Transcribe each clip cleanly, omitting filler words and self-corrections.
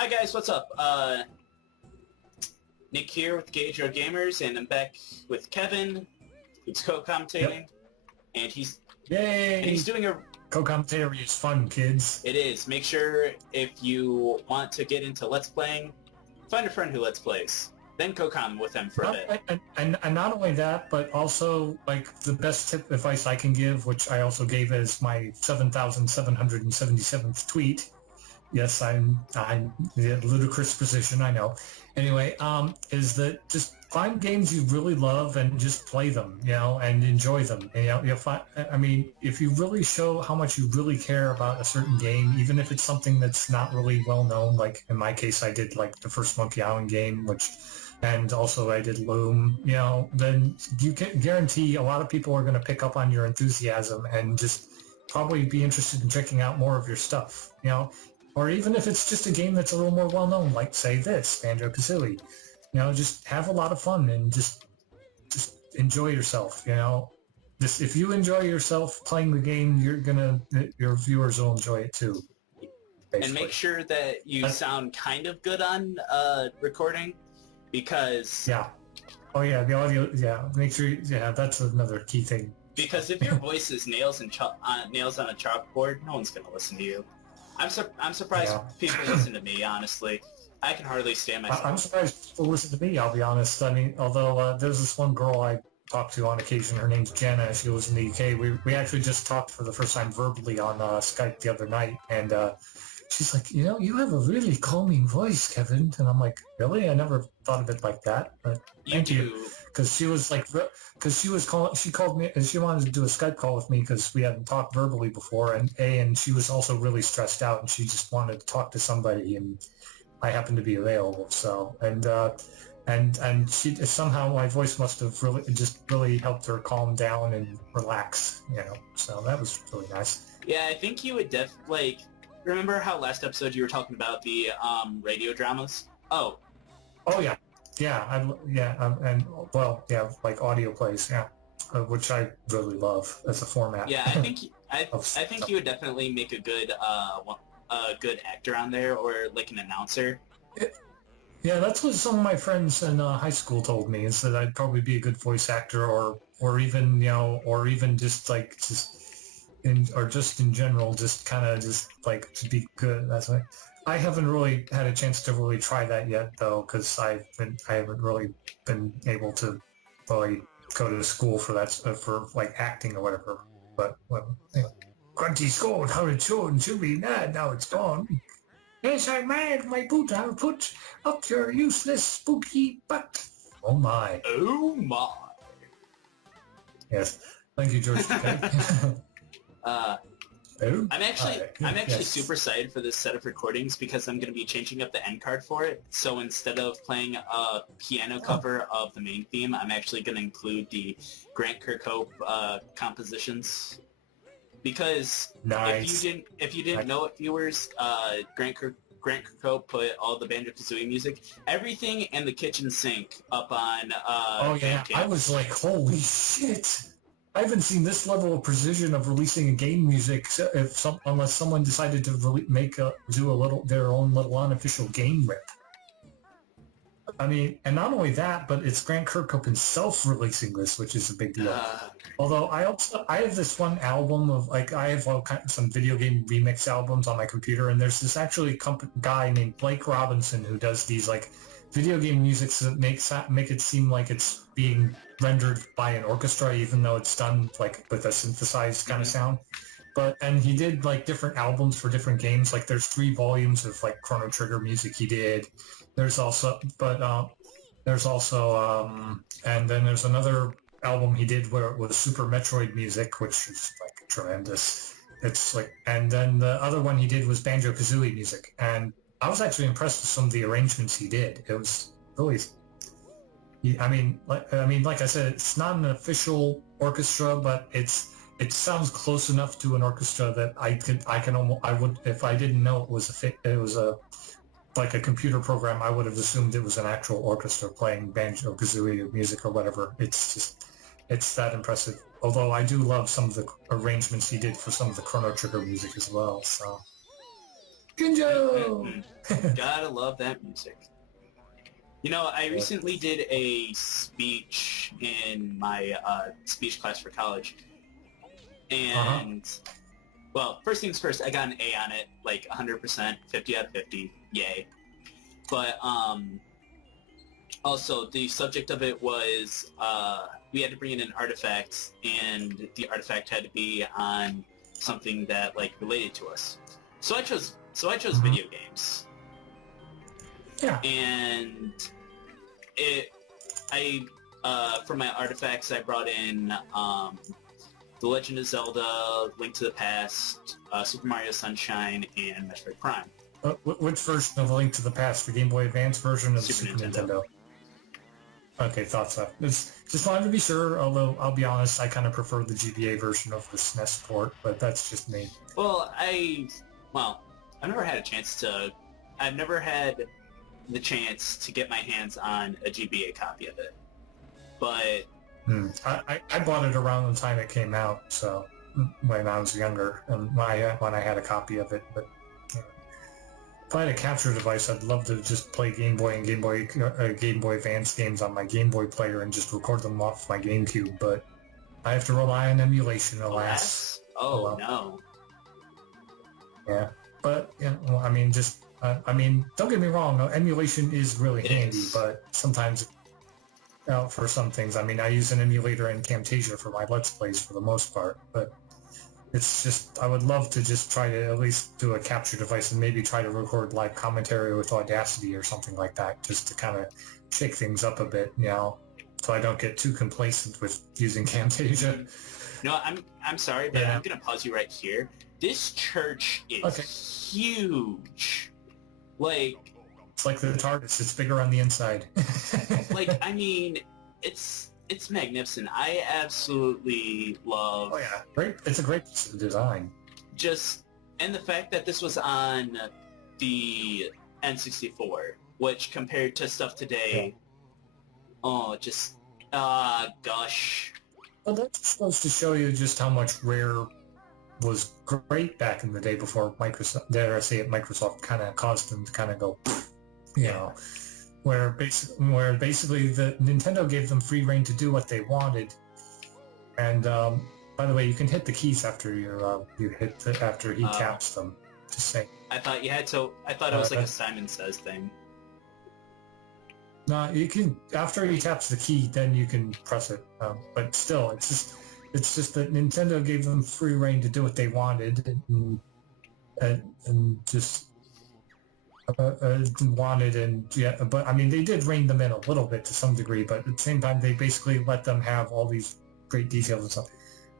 Hi guys, what's up? Nick here with Gauge Gamers, and I'm back with Kevin, who's co-commentating, and he's doing a... Co-commentator is fun, kids. It is. Make sure if you want to get into Let's Playing, find a friend who Let's Plays. Then co-com with them for a bit. And not only that, but also, like, the best tip advice I can give, which I also gave as my 7,777th tweet. Yes, I'm in a ludicrous position, I know. Anyway, is that just find games you really love and just play them, you know, and enjoy them. And, you'll find, I mean, if you really show how much you really care about a certain game, even if it's something that's not really well known, like in my case, I did like the first Monkey Island game, and also I did Loom, you know, then you can guarantee a lot of people are going to pick up on your enthusiasm and just probably be interested in checking out more of your stuff, you know. Or even if it's just a game that's a little more well-known, like, say, this, Banjo-Kazooie. You know, just have a lot of fun and just enjoy yourself, you know. Just, if you enjoy yourself playing the game, your viewers will enjoy it too. Basically. And make sure that you sound kind of good on recording, because... Yeah. Oh yeah, the audio, yeah, make sure, yeah, that's another key thing. Because if your voice is nails on a chalkboard, no one's going to listen to you. I'm surprised people listen to me, honestly. I can hardly stand myself. I'm surprised people listen to me, I'll be honest. I mean, although there's this one girl I talk to on occasion, her name's Jenna, she lives in the UK. We actually just talked for the first time verbally on Skype the other night, and she's like, you know, you have a really calming voice, Kevin. And I'm like, really? I never thought of it like that, but thank you. Because she was like, she called me, and she wanted to do a Skype call with me because we hadn't talked verbally before, and she was also really stressed out, and she just wanted to talk to somebody, and I happened to be available, so, and she, somehow my voice must have really helped her calm down and relax, you know, so that was really nice. Yeah, I think you would remember how last episode you were talking about the radio dramas? Oh yeah. Yeah, and well, yeah, like audio plays, yeah, which I really love as a format. Yeah, I think you would definitely make a good actor on there, or like an announcer. Yeah, that's what some of my friends in high school told me, is that I'd probably be a good voice actor, or even, you know, or even just in general, just kind of like to be good. That's like, I haven't really had a chance to really try that yet, though, because I haven't really been able to really go to school for that, for like acting or whatever. But well, anyway. Grunty scored, hurried short, and should be mad, now it's gone. Yes, I'm mad, my boot I'll put up your useless spooky butt. Oh my. Oh my. Yes. Thank you, George. I'm actually super excited for this set of recordings because I'm going to be changing up the end card for it. So instead of playing a piano cover of the main theme, I'm actually going to include the Grant Kirkhope compositions. Because nice. if you didn't know it, viewers, Grant Kirkhope put all the Banjo-Kazooie music, everything in the kitchen sink up on. Oh yeah, I was like, holy shit! I haven't seen this level of precision of releasing a game music unless someone decided to do their own little unofficial game rip. I mean, and not only that, but it's Grant Kirkhope himself releasing this, which is a big deal. Although I have this one album of, like, I have some video game remix albums on my computer, and there's this actually guy named Blake Robinson who does these like video game music that make it seem like it's being rendered by an orchestra, even though it's done like with a synthesized kind of sound. And he did like different albums for different games. Like there's 3 volumes of like Chrono Trigger music he did. There's also, and then there's another album he did where it was Super Metroid music, which is like tremendous. It's like, and then the other one he did was Banjo-Kazooie music, and I was actually impressed with some of the arrangements he did. It was really, I mean, like I said, it's not an official orchestra, but it sounds close enough to an orchestra that I would, if I didn't know it was like a computer program, I would have assumed it was an actual orchestra playing Banjo-Kazooie music or whatever. It's that impressive. Although I do love some of the arrangements he did for some of the Chrono Trigger music as well. So Gunjo! Gotta love that music. You know, I recently did a speech in my speech class for college, and well, first things first, I got an A on it, like 100%, 50 out of 50, yay. But also, the subject of it was we had to bring in an artifact, and the artifact had to be on something that like related to us. So I chose video games. Yeah. And for my artifacts, I brought in The Legend of Zelda, Link to the Past, Super Mario Sunshine, and Metroid Prime. Which version of Link to the Past? The Game Boy Advance version of Super Super Nintendo? Nintendo? Okay, thought so. Just wanted to be sure, although I'll be honest, I kind of prefer the GBA version of the SNES port, but that's just me. Well, I've never had the chance to get my hands on a GBA copy of it. But I bought it around the time it came out, so when I was younger, and when I had a copy of it. But if I had a capture device, I'd love to just play Game Boy and Game Boy Advance games on my Game Boy player and just record them off my GameCube. But I have to rely on emulation, alas. Oh, well. No. Yeah, but well, I mean, don't get me wrong. Emulation is really handy, but sometimes, for some things, I mean, I use an emulator in Camtasia for my Let's Plays for the most part, but it's just, I would love to just try to at least do a capture device and maybe try to record live commentary with Audacity or something like that, just to kind of shake things up a bit, so I don't get too complacent with using Camtasia. No, I'm sorry, but I'm gonna pause you right here. This church is huge. Like, it's like the TARDIS. It's bigger on the inside. like, I mean, it's magnificent. I absolutely love. Oh yeah, great! It's a great piece of design. And the fact that this was on the N64, which compared to stuff today, gosh. Well, that's supposed to show you just how much Rare was great back in the day before Microsoft kind of caused them to kind of go, where basically the Nintendo gave them free reign to do what they wanted. And by the way, you can hit the keys after after he taps them. Just saying. I thought you had to. I thought it was like a Simon Says thing. No, you can, after he taps the key, then you can press it. But still, it's just that Nintendo gave them free reign to do what they wanted, and just wanted, but I mean, they did rein them in a little bit to some degree, but at the same time, they basically let them have all these great details and stuff.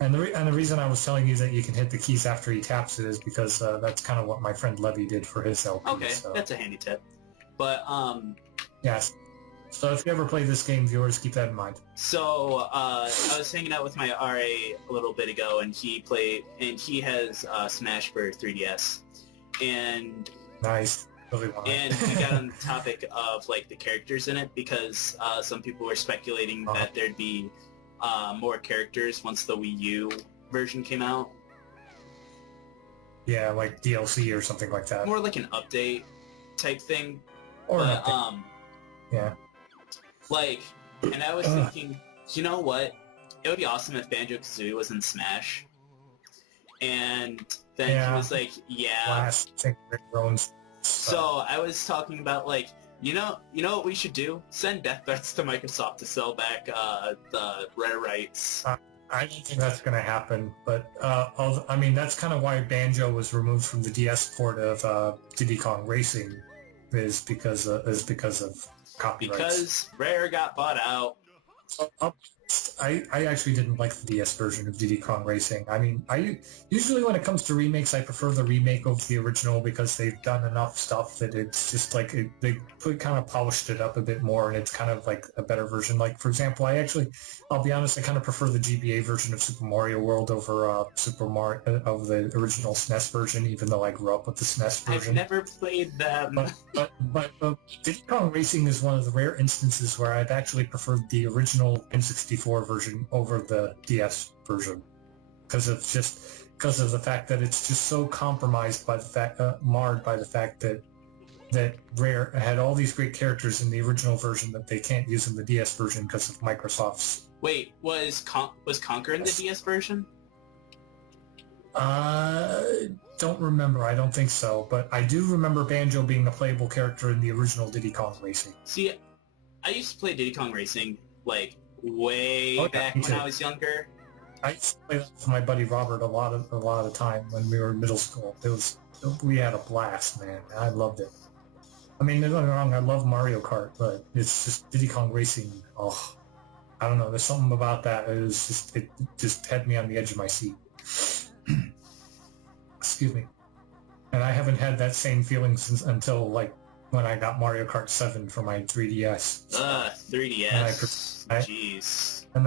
And the reason I was telling you that you can hit the keys after he taps it is because that's kind of what my friend Levy did for his LP. Okay, so that's a handy tip. But yes. So if you ever play this game, viewers, keep that in mind. So I was hanging out with my RA a little bit ago, and he has Smash for 3DS, and nice. Really and we got on the topic of like the characters in it because some people were speculating that there'd be more characters once the Wii U version came out. Yeah, like DLC or something like that. More like an update type thing. Or but, yeah. Like, and I was thinking, you know what? It would be awesome if Banjo-Kazooie was in Smash. And then he was like, yeah. So I was talking about like, you know what we should do? Send death threats to Microsoft to sell back the Rare rights. I don't think that's going to happen, but I mean that's kind of why Banjo was removed from the DS port of Diddy Kong Racing, is because of copyrights. Because Rare got bought out. I actually didn't like the DS version of Diddy Kong Racing. I mean, usually when it comes to remakes, I prefer the remake over the original because they've done enough stuff that it's just like they kind of polished it up a bit more, and it's kind of like a better version. Like, for example, I'll be honest, I kind of prefer the GBA version of Super Mario World over Super Mario of the original SNES version, even though I grew up with the SNES version. I've never played them. But Diddy Kong Racing is one of the rare instances where I've actually preferred the original N64 version over the DS version. because of the fact that it's just so compromised by the fact, marred by the fact that Rare had all these great characters in the original version that they can't use in the DS version because of Microsoft's. Wait, was Conquer in the DS version? Don't remember. I don't think so, but I do remember Banjo being a playable character in the original Diddy Kong Racing. See, I used to play Diddy Kong Racing like way back when I was younger. I used to play that with my buddy Robert a lot of time when we were in middle school. We had a blast, man. I loved it. I mean, don't get me wrong, I love Mario Kart, but it's just Diddy Kong Racing. Oh, I don't know. There's something about that. It just had me on the edge of my seat. Excuse me. And I haven't had that same feeling until like when I got Mario Kart 7 for my 3DS. 3DS. Jeez. I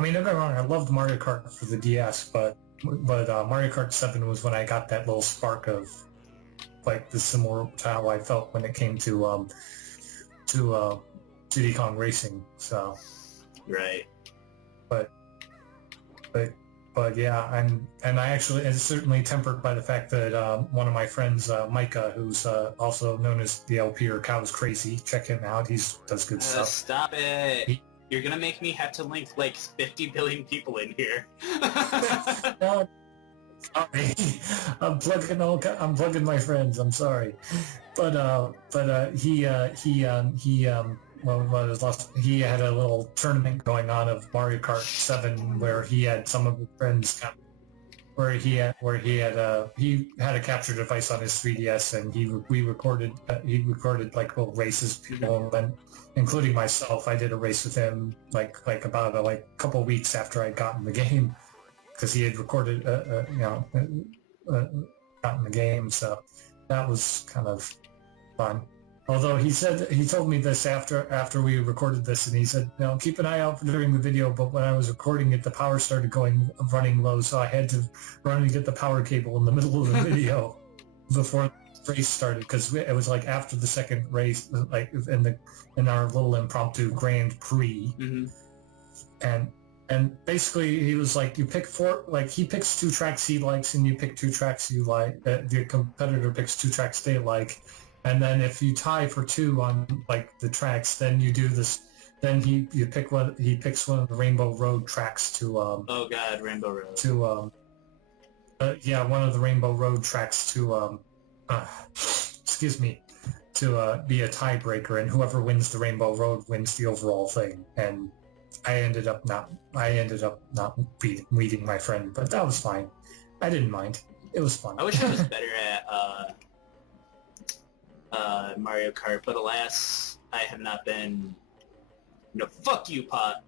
mean, don't get me wrong, I loved Mario Kart for the DS, but Mario Kart 7 was when I got that little spark of like the similar to how I felt when it came to Diddy Kong Racing. So. Right. But yeah, and I actually, it's certainly tempered by the fact that one of my friends, Micah, who's also known as the LP or Cows Crazy, check him out. He does good stuff. Stop it! You're gonna make me have to link like 50 billion people in here. No, sorry, I'm plugging my friends. I'm sorry, but he he had a little tournament going on of Mario Kart 7 where he had some of his friends where he had a capture device on his 3DS, and he recorded like little races, people, and including myself. I did a race with him like about a couple weeks after I'd gotten the game, because he had recorded gotten the game, so that was kind of fun. Although he told me this after we recorded this, and he said, keep an eye out during the video, but when I was recording it, the power started running low, so I had to run and get the power cable in the middle of the video before the race started, because it was like after the second race, like in our little impromptu Grand Prix, and basically he was like, you pick four, like he picks 2 tracks he likes, and you pick 2 tracks you like. The competitor picks 2 tracks they like. And then if you tie for 2 on like the tracks, then you do this. Then he picks one of the Rainbow Road tracks to oh God, Rainbow Road. To one of the Rainbow Road tracks to excuse me, to be a tiebreaker, and whoever wins the Rainbow Road wins the overall thing. And I ended up not meeting my friend, but that was fine. I didn't mind. It was fun. I wish I was better at Mario Kart, but alas, I have not been. No, fuck you, Pot.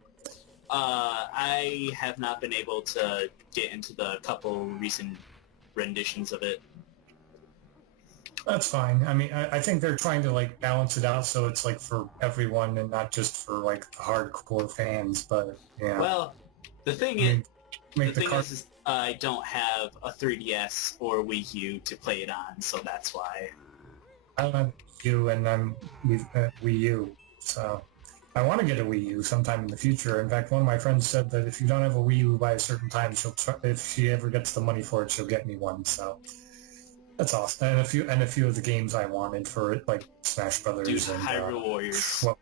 I have not been able to get into the couple recent renditions of it. That's fine. I mean, I think they're trying to like balance it out so it's like for everyone and not just for like the hardcore fans. But yeah. Well, the thing is, I don't have a 3DS or Wii U to play it on, so that's why. I don't have Wii U, and I'm Wii U, so I want to get a Wii U sometime in the future. In fact, one of my friends said that if you don't have a Wii U by a certain time, if she ever gets the money for it, she'll get me one. So that's awesome. And a few of the games I wanted for it, like Smash Brothers. Dude, and Hyrule Warriors. Well,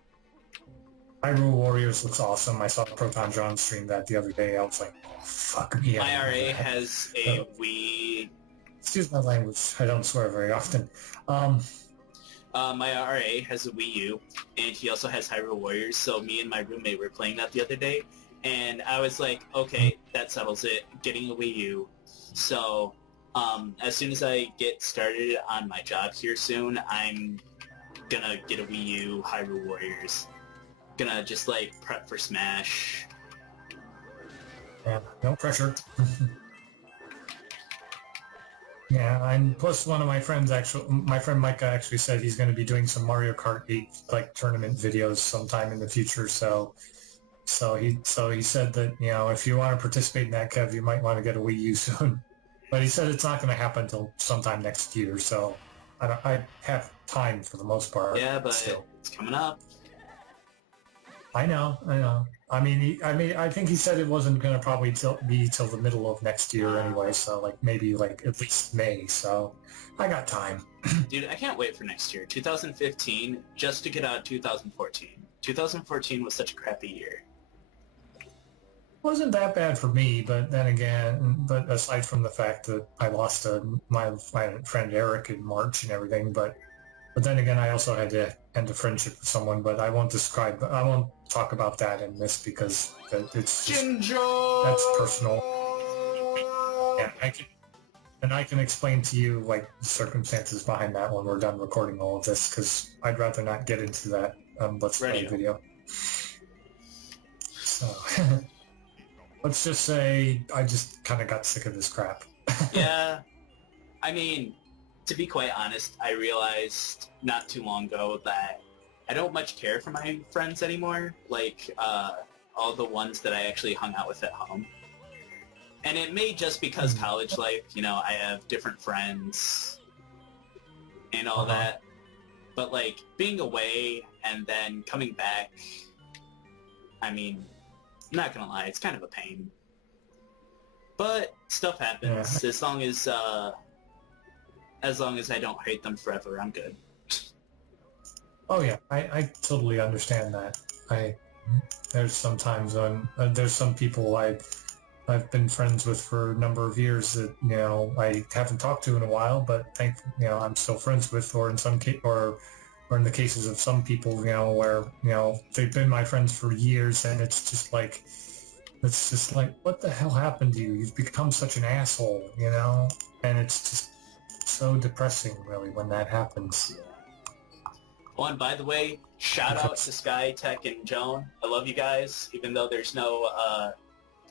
Hyrule Warriors looks awesome. I saw Proton John stream that the other day. I was like, oh, fuck me. IRA has a Wii. Excuse my language. I don't swear very often. My RA has a Wii U, and he also has Hyrule Warriors, so me and my roommate were playing that the other day, and I was like, okay, that settles it, getting a Wii U. So, as soon as I get started on my job here soon, I'm gonna get a Wii U, Hyrule Warriors. Gonna just, like, prep for Smash. Yeah, no pressure. Yeah, and plus one of my friends my friend Micah actually said he's going to be doing some Mario Kart 8 like tournament videos sometime in the future. So he said that, if you want to participate in that, Kev, you might want to get a Wii U soon. But he said it's not going to happen until sometime next year. So I have time for the most part. Yeah, but still. it's coming up. I know, I know. I think he said it wasn't going to probably be till the middle of next year anyway, so like maybe like at least May, so I got time. Dude, I can't wait for next year. 2015, just to get out of 2014. 2014 was such a crappy year. Wasn't that bad for me, but then again, but aside from the fact that I lost my friend Eric in March and everything, but then again, I also had to end a friendship with someone, but I won't talk about that in this because it's just, that's personal. Yeah, I can explain to you like the circumstances behind that when we're done recording all of this, because I'd rather not get into that Let's Play video. So, let's just say I just kind of got sick of this crap. Yeah, I mean, to be quite honest, I realized not too long ago that I don't much care for my friends anymore, like all the ones that I actually hung out with at home. And it may just because college life, you know, I have different friends and all that. But like being away and then coming back, I mean, I'm not gonna lie, it's kind of a pain. But stuff happens. Yeah. As long as I don't hate them forever, I'm good. Oh yeah, I totally understand that. There's sometimes when there's some people I've been friends with for a number of years that, you know, I haven't talked to in a while, but I'm still friends with, or in some case, or in the cases of some people, you know, where, you know, they've been my friends for years, and it's just like, what the hell happened to you? You've become such an asshole, you know, and it's just so depressing, really, when that happens. Oh, and by the way, shout out to Sky, Tech, and Joan. I love you guys, even though there's no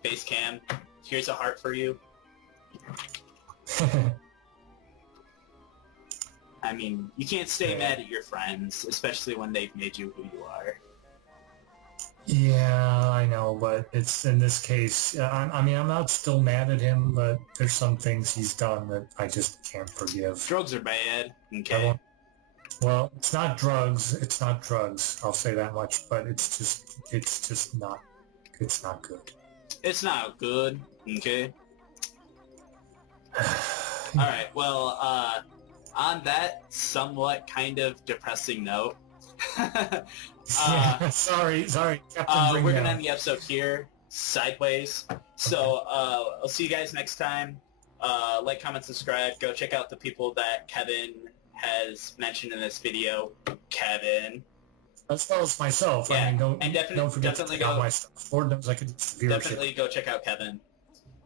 face cam. Here's a heart for you. I mean, you can't stay mad at your friends, especially when they've made you who you are. Yeah, I know, but it's in this case, I'm not still mad at him, but there's some things he's done that I just can't forgive. Drugs are bad, okay? Well, it's not drugs. It's not drugs. I'll say that much, but it's just not good. It's not good, okay? Alright, well, on that somewhat kind of depressing note, sorry, we're gonna end the episode here, sideways. So, I'll see you guys next time. Like, comment, subscribe. Go check out the people that Kevin has mentioned in this video. Kevin. As well as myself. Yeah, I mean, don't forget definitely to check out my stuff. Lord knows I could definitely go check out Kevin.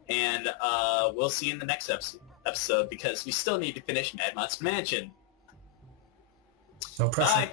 And we'll see you in the next episode because we still need to finish Mad Monster Mansion. No pressure. Bye.